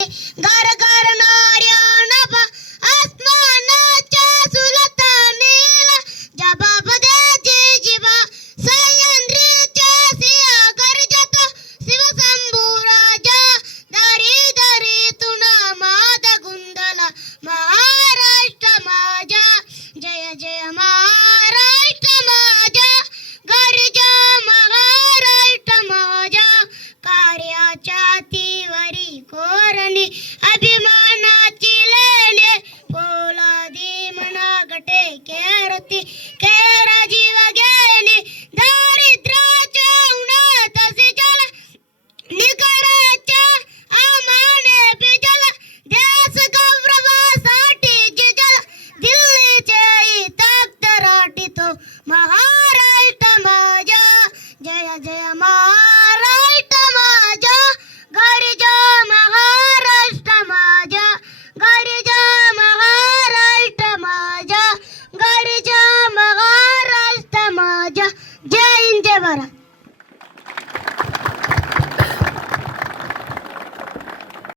घर घर नार्यानभ आसमानाच्या सुलता नीला जबाब द्यायची जीवा सह्याद्रीच्या सिंह गर्जत शिवशंभू राजा दरी दरीतून माद गुंदला महाराष्ट्र माझा जय जय महाराष्ट्र माझा गर्जा महाराष्ट्र माझा कार्याच्या तीवरी कोरणी अभिमानाची लेणे पोलादी म्हणा गटे केरती केर जीव घेणे दारिद्र्याच्या उन्हात सिजल निकराच्या आमाने पिजल